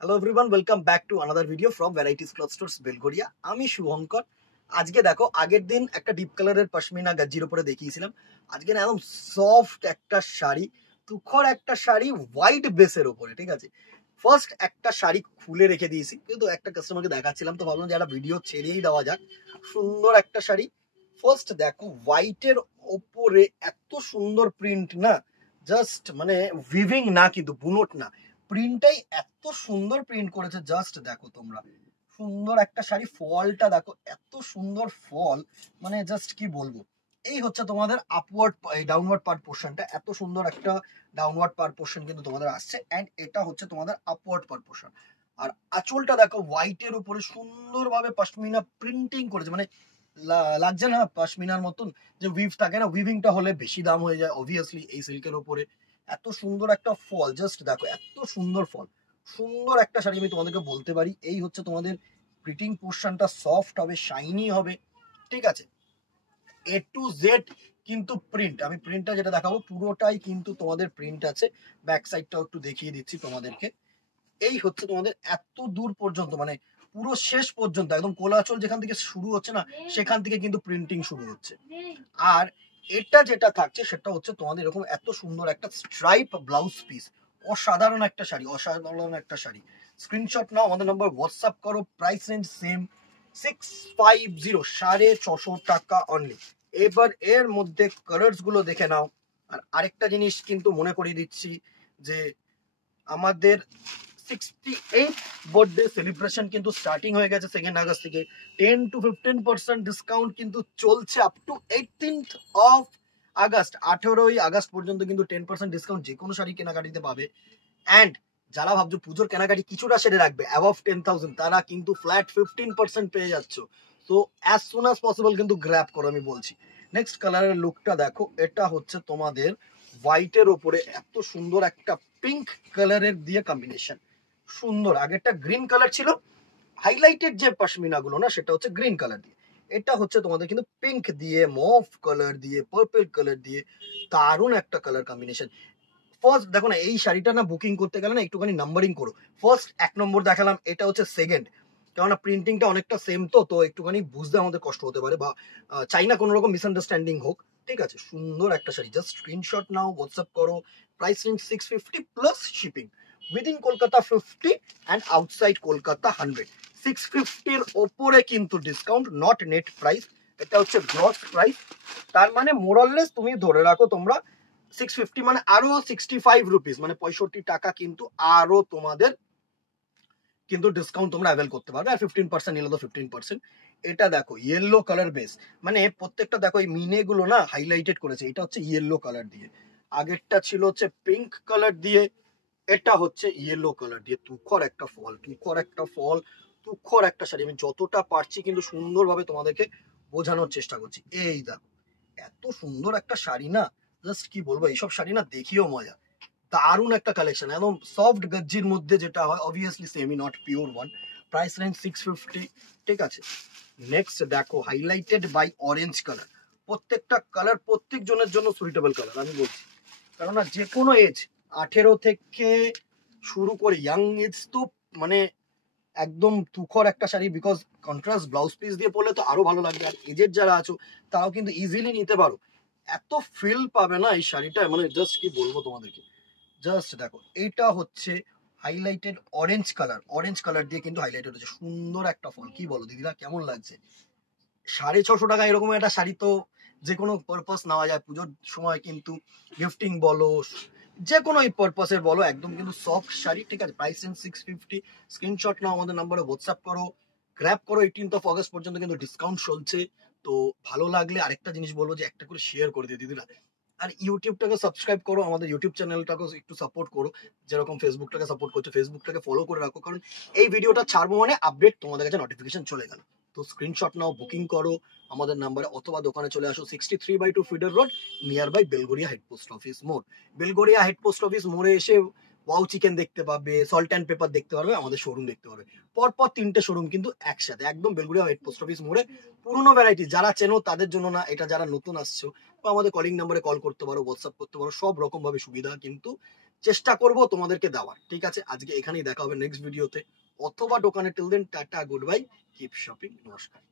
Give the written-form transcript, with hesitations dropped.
Hello everyone, welcome back to another video from varieties cloth stores Belgharia. আমি শুভঙ্কর। আজকে দেখো, আগের দিন একটা ডিপ কালারের পশমিনা গজ্জির উপরে দেখিয়েছিলাম। আজকে না একদম সফট একটা শাড়ি, তুখর একটা শাড়ি হোয়াইট বেসের উপরে। ঠিক আছে, ফার্স্ট একটা শাড়ি খুলে রেখে দিয়েছি, কিন্তু একটা কাস্টমারকে দেখাচ্ছিলাম তো ভাবলাম যে একটা ভিডিও ছেড়েই দেওয়া যাক। সুন্দর একটা শাড়ি। ফার্স্ট দেখো, হোয়াইটের ওপরে এত সুন্দর প্রিন্ট না, জাস্ট মানে উইভিং না, কিন্তু বুনট না, প্রিন্টটাই এত সুন্দর প্রিন্ট করেছে। জাস্ট দেখো তোমরা, সুন্দর একটা শাড়ি। ফলটা দেখো, এত সুন্দর ফল, মানে জাস্ট কি বলবো। এই হচ্ছে তোমাদের আপওয়ার্ড ডাউনওয়ার্ড পার্ট পোর্শনটা, এত সুন্দর একটা ডাউনওয়ার্ড পার্ট পোর্শন কিন্তু তোমাদের আসছে, এন্ড এটা হচ্ছে তোমাদের আপওয়ার্ড পার্ট পোর্শন। আর আঁচলটা দেখো, হোয়াইটের উপরে সুন্দরভাবে পশমিনা প্রিন্টিং করেছে, মানে লাগছে না পশমিনার মতন যে উইভ থাকে না, উইভিংটা হলে বেশি দাম হয়ে যায় অবভিয়াসলি এই সিল্কের উপরে। এত সুন্দর একটা ফল, জাস্ট দেখো এত সুন্দর ফল, সুন্দর একটা শাড়ি। আমি তোমাদেরকে বলতে পারি এই হচ্ছে তোমাদের প্রিন্টিং পোর্শনটা, সফট হবে, শাইনি হবে। ঠিক আছে, এ টু জেড কিন্তু প্রিন্ট, আমি প্রিন্টটা যেটা দেখাবো পুরোটাই কিন্তু তোমাদের প্রিন্ট আছে। ব্যাক সাইডটাও একটু দেখিয়ে দিচ্ছি তোমাদেরকে। এই হচ্ছে তোমাদের এত দূর পর্যন্ত, মানে পুরো শেষ পর্যন্ত একদম কোলাচল যেখান থেকে শুরু হচ্ছে না, সেখান থেকে কিন্তু প্রিন্টিং শুরু হচ্ছে। আর এটা যেটা থাকছে সেটা হচ্ছে তোমাদের এরকম এত সুন্দর একটা স্ট্রাইপ ব্লাউজ পিস। অসাধারণ একটা শাড়ি, অসাধারণ একটা শাড়ি। স্ক্রিনশট নাও, আমাদের নাম্বার হোয়াটসঅ্যাপ করো। প্রাইস রেঞ্জ সেম 650, 650 টাকা অনলি। এবার এর মধ্যে কালার্স গুলো দেখে নাও। আর আরেকটা জিনিস কিন্তু মনে করিয়ে দিচ্ছি যে আমাদের 68 বার্থডে সেলিব্রেশন কিন্তু স্টার্টিং হয়ে গেছে 2 আগস্ট থেকে। 10 to 15% ডিসকাউন্ট কিন্তু চলছে up to 18th of August. 18ই আগস্ট পর্যন্ত কিন্তু 10% ডিসকাউন্ট যে কোনো শাড়ি কেনাকাটিতে পাবে। অ্যান্ড যারা ভাবছো পুজোর কেনাকাটি কিছুটা সেরে রাখবে অ্যাবভ 10,000, তারা কিন্তু ফ্ল্যাট 15% পেয়ে যাচ্ছ। তো অ্যাজ সুন অ্যাজ পসিবল কিন্তু গ্র্যাব করো, আমি বলছি। নেক্সট কালারের লুকটা দেখো, এটা হচ্ছে তোমাদের হোয়াইটের ওপরে এত সুন্দর একটা পিঙ্ক কালারের দিয়ে কম্বিনেশন। সুন্দর, আগেরটা গ্রিন কালার ছিল, হাইলাইটেড যে পশমিনা গুলো না সেটা হচ্ছে গ্রিন কালার দিয়ে। এটা হচ্ছে তোমাদের কিন্তু পিঙ্ক দিয়ে, মভ কালার দিয়ে, পার্পল কালার দিয়ে, দারুণ একটা কালার কম্বিনেশন। ফার্স্ট দেখো না, এই শাড়িটা না বুকিং করতে গেলে না একটুখানি নাম্বারিং করো। ফার্স্ট 1 নম্বর দেখালাম, এটা হচ্ছে সেকেন্ড, কেননা প্রিন্টিংটা অনেকটা সেম, তো একটুখানি বুঝতে আমাদের কষ্ট হতে পারে, বা চাই না কোনো রকম মিসআন্ডারস্ট্যান্ডিং হোক। ঠিক আছে, সুন্দর একটা শাড়ি, জাস্ট স্ক্রিনশট নাও, হোয়াটসঅ্যাপ করো। Price range 650 plus shipping, within Kolkata 50 and outside Kolkata 100। 650-র ওপরে কিন্তু ডিসকাউন্ট, নট নেট প্রাইস, এটা হচ্ছে গ্রস প্রাইস। তার মানে মোরাললেস তুমি ধরে রাখো তোমরা 650 মানে আরো 65 রুপিস, মানে 65 টাকা কিন্তু আরো তোমাদের কিন্তু ডিসকাউন্ট তোমরা অ্যাভেল করতে পারবে। আর 15% নিলে তো 15%। এটা দেখো ইয়েলো কালার বেস, মানে প্রত্যেকটা দেখো এই মিনে গুলো না হাইলাইটেড করেছে। এটা হচ্ছে ইয়েলো কালার দিয়ে, আগেরটা ছিল হচ্ছে পিঙ্ক কালার দিয়ে, এটা হচ্ছে ইয়েলো কালার দিয়ে। তুখর একটা ফল, তুখর একটা ফল, তুখর একটা শাড়ি। আমি যতটা পারছি কিন্তু সুন্দরভাবে তোমাদেরকে বোঝানোর চেষ্টা করছি। এই দেখো, এত সুন্দর একটা শাড়ি না, জাস্ট কি বলবো, এইসব শাড়ি না দেখিও মজা। দারুণ একটা কালেকশন, একদম সফট গজ্জির মধ্যে যেটা হয়, obviously semi, not pure one. Price range 650। ঠিক আছে, নেক্সট দেখো, হাইলাইটেড বাই অরেঞ্জ কালার। প্রত্যেকটা কালার প্রত্যেক জনের জন্য সুইটেবল কালার, আমি বলছি। কেননা যে কোনো এজ, 18 থেকে শুরু করে ইয়াং এজ তো, মানে একদম তুখর একটা sari. Because contrast blouse piece দিয়ে পরলে তো আরো ভালো লাগবে। আর এজের যারা আছো তারাও কিন্তু ইজিলি নিতে পারো, এত ফিল পাবে না এই শাড়িটা, মানে জাস্ট কি বলবো তোমাদেরকে। জাস্ট দেখো, এইটা হচ্ছে highlighted orange colour, orange colour দিয়ে কিন্তু হাইলাইটেড হচ্ছে। সুন্দর একটা ফল, কি বলো দিদিরা, কেমন লাগছে? 650 টাকা এরকম একটা শাড়ি তো যে কোনো পারপাস নেওয়া যায় পুজোর সময়, কিন্তু গিফটিং বলো, যে কোনো এই পারপাসের বলো, একদম কিন্তু সফট শাড়ি। ঠিক আছে, প্রাইস রেঞ্জ 650। স্ক্রিনশট নাও, আমাদের নাম্বারে হোয়াটসঅ্যাপ করো, গ্র্যাব করো। 18th অফ আগস্ট পর্যন্ত কিন্তু ডিসকাউন্ট চলছে। তো ভালো লাগলে আরেকটা জিনিস বলবো যে একটা করে শেয়ার করে দিও দিদিরা। আর ইউটিউবটাকে সাবস্ক্রাইব করো, আমাদের ইউটিউব চ্যানেলটাকে একটু সাপোর্ট করো, যেরকম ফেসবুকটাকে সাপোর্ট করছো ফেসবুকটাকে ফলো করে রাখো, কারণ এই ভিডিওটা ছাড়বো মানে আপডেট তোমাদের কাছে নোটিফিকেশন চলে গেল। তো স্ক্রিনশট নাও, বুকিং করো আমাদের নাম্বারে, অথবা দোকানে চলে আসো 63/2 feeder road, near by Belgharia head post office মোড়। বেলগোরিয়া হেড পোস্ট অফিস মোড়ে এসে ওয়াও চিকেন দেখতে পাবে, সল্ট অ্যান্ড পেপার দেখতে পারবে, আমাদের শোরুম দেখতে পারবে। পরপর 3টে শোরুম কিন্তু একসাথে, একদম বেলগোরিয়া হেড পোস্ট অফিস মোড়ে। পুরোনো ভ্যারাইটি যারা চেনো তাদের জন্য না, এটা যারা নতুন আসছো তো আমাদের কলিং নাম্বারে কল করতে পারো, হোয়াটসঅ্যাপ করতে পারো, সব রকম ভাবে সুবিধা কিন্তু চেষ্টা করব তোমাদেরকে দেওয়ার। ঠিক আছে, আজকে এখানেই দেখা হবে নেক্সট ভিডিওতে অথবা দোকানে। Till then tata, good bye, keep shopping, নমস্কার।